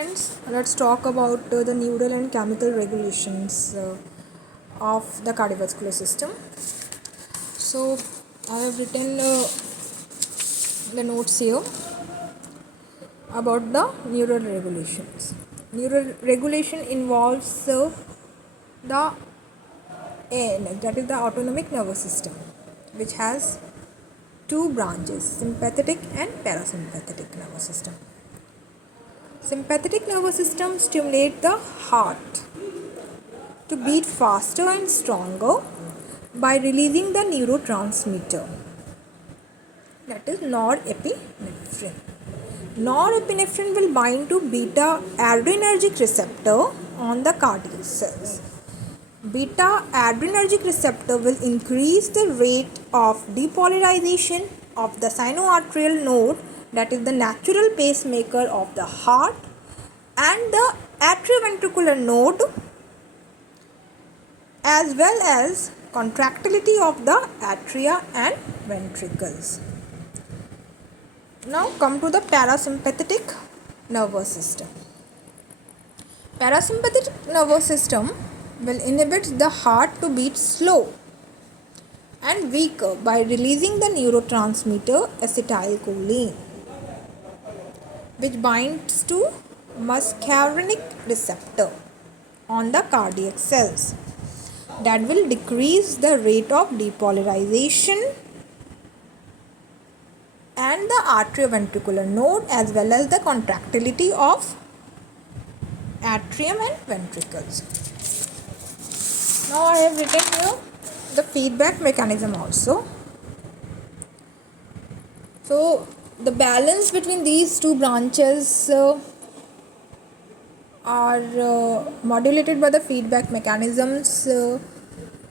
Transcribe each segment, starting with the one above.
Friends, let's talk about the neural and chemical regulations of the cardiovascular system. So, I have written the notes here about the neural regulations. Neural regulation involves the that is the autonomic nervous system, which has two branches: sympathetic and parasympathetic nervous system. Sympathetic nervous system stimulate the heart to beat faster and stronger by releasing the neurotransmitter, that is norepinephrine. Norepinephrine will bind to beta adrenergic receptor on the cardiac cells. Beta adrenergic receptor will increase the rate of depolarization of the sinoatrial node, that is the natural pacemaker of the heart, and the atrioventricular node, as well as contractility of the atria and ventricles. Now come to the parasympathetic nervous system. Parasympathetic nervous system will inhibit the heart to beat slow and weaker by releasing the neurotransmitter acetylcholine, which binds to muscarinic receptor on the cardiac cells. That will decrease the rate of depolarization and the atrioventricular node, as well as the contractility of atrium and ventricles. Now I have written here the feedback mechanism also. So the balance between these two branches are modulated by the feedback mechanisms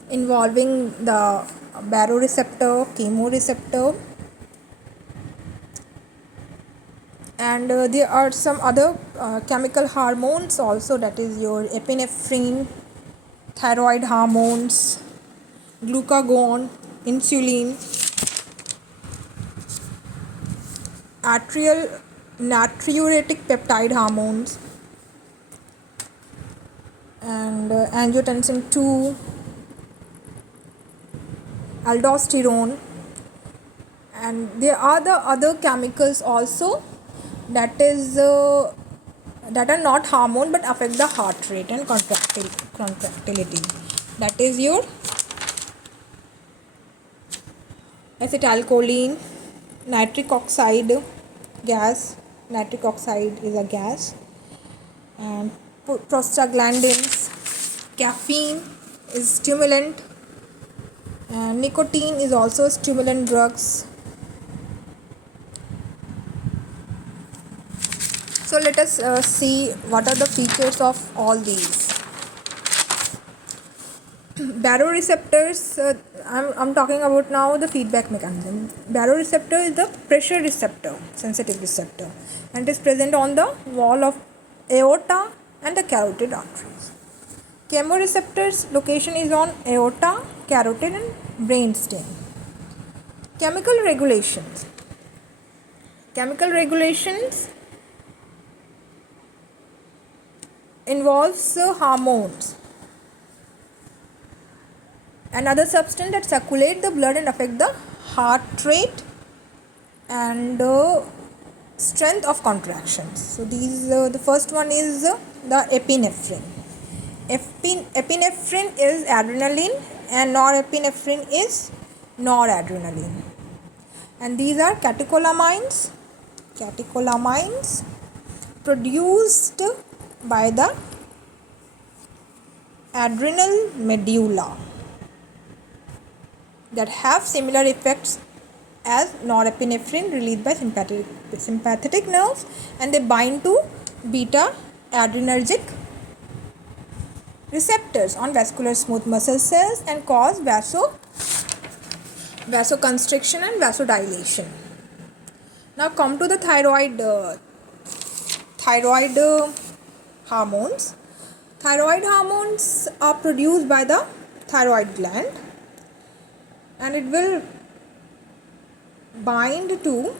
involving the baroreceptor, chemoreceptor, and there are some other chemical hormones also, that is your epinephrine, thyroid hormones, glucagon, insulin, atrial natriuretic peptide hormones, and angiotensin 2, aldosterone, and there are the other chemicals also that are not hormone but affect the heart rate and contractility. That is your acetylcholine, nitric oxide gas. Nitric oxide is a gas, and prostaglandins. Caffeine is stimulant, and nicotine is also stimulant drugs. So let us see what are the features of all these. Baroreceptors, I'm talking about now the feedback mechanism. Baroreceptor is the pressure receptor, sensitive receptor, and is present on the wall of aorta and the carotid arteries. Chemoreceptors location is on aorta, carotid, and brainstem. Chemical regulations. Chemical regulations involves hormones and other substances that circulate the blood and affect the heart rate and strength of contractions. So these the first one is the epinephrine. Epinephrine is adrenaline and norepinephrine is noradrenaline, and these are catecholamines produced by the adrenal medulla that have similar effects as norepinephrine released by sympathetic nerves, and they bind to beta adrenergic receptors on vascular smooth muscle cells and cause vasoconstriction and vasodilation. Now come to the thyroid hormones. Thyroid hormones are produced by the thyroid gland, and it will bind to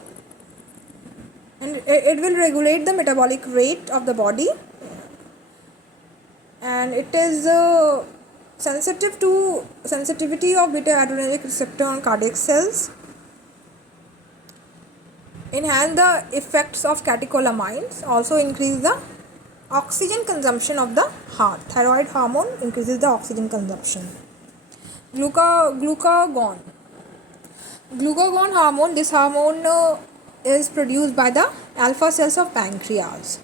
and it will regulate the metabolic rate of the body, and it is sensitivity of beta adrenergic receptor on cardiac cells, enhance the effects of catecholamines, also increase the oxygen consumption of the heart. Thyroid hormone increases the oxygen consumption. Glucagon hormone, this hormone is produced by the alpha cells of pancreas,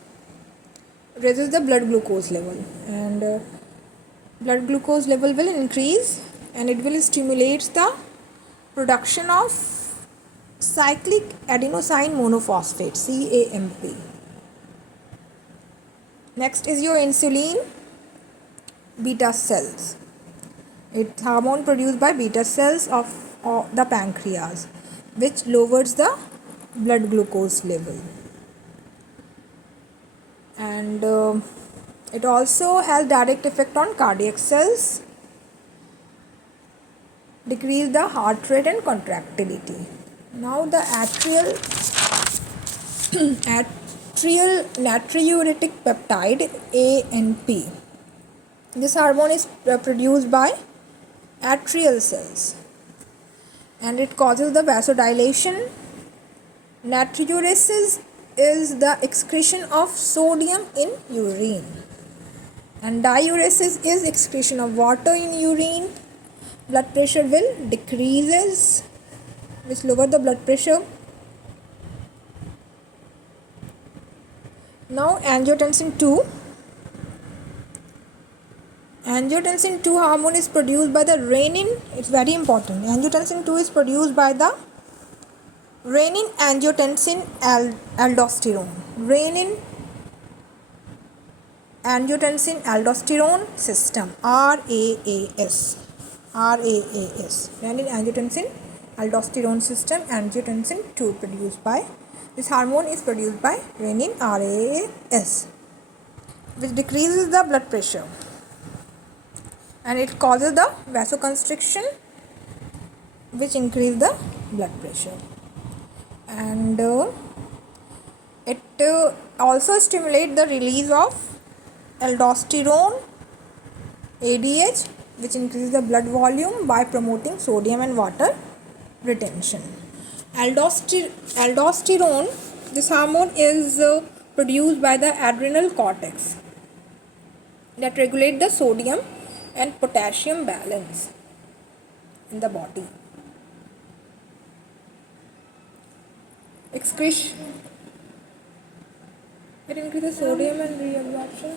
raises the blood glucose level, and blood glucose level will increase, and it will stimulate the production of cyclic adenosine monophosphate, CAMP. Next is your insulin beta cells. It's hormone produced by beta cells of the pancreas, which lowers the blood glucose level, and it also has direct effect on cardiac cells, decrease the heart rate and contractility. Now the atrial natriuretic peptide, ANP. This hormone is produced by atrial cells, and it causes the vasodilation. Natriuresis is the excretion of sodium in urine, and diuresis is excretion of water in urine. Blood pressure will decreases, which lower the blood pressure. Now angiotensin 2. Angiotensin 2 hormone is produced by the renin. It's very important. Angiotensin 2 is produced by the renin angiotensin aldosterone. Renin angiotensin aldosterone system, RAAS. Renin angiotensin aldosterone system, angiotensin 2 produced by. This hormone is produced by renin, RAAS, which decreases the blood pressure, and it causes the vasoconstriction, which increase the blood pressure, and it also stimulate the release of aldosterone, ADH, which increases the blood volume by promoting sodium and water retention. Aldosterone, this hormone is produced by the adrenal cortex, that regulate the sodium and potassium balance in the body. Excretion, it increases sodium and reabsorption.